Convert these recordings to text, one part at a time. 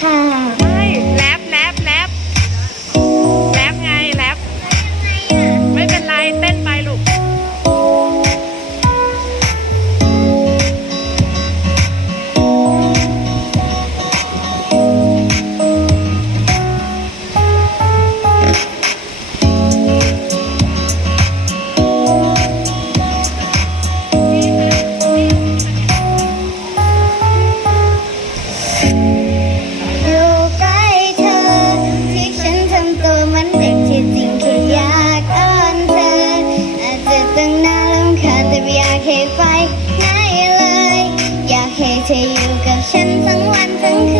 ค่ะ ให้ไปไหนเลย อยากให้เธออยู่กับฉันทั้งวันทั้งคืน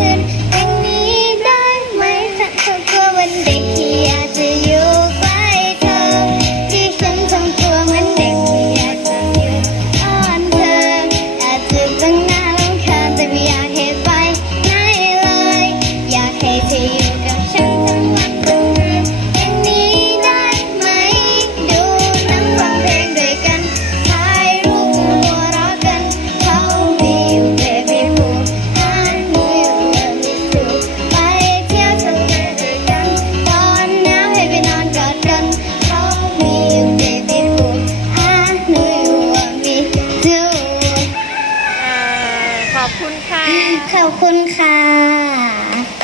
คุณค่ะ ขอบคุณค่ะ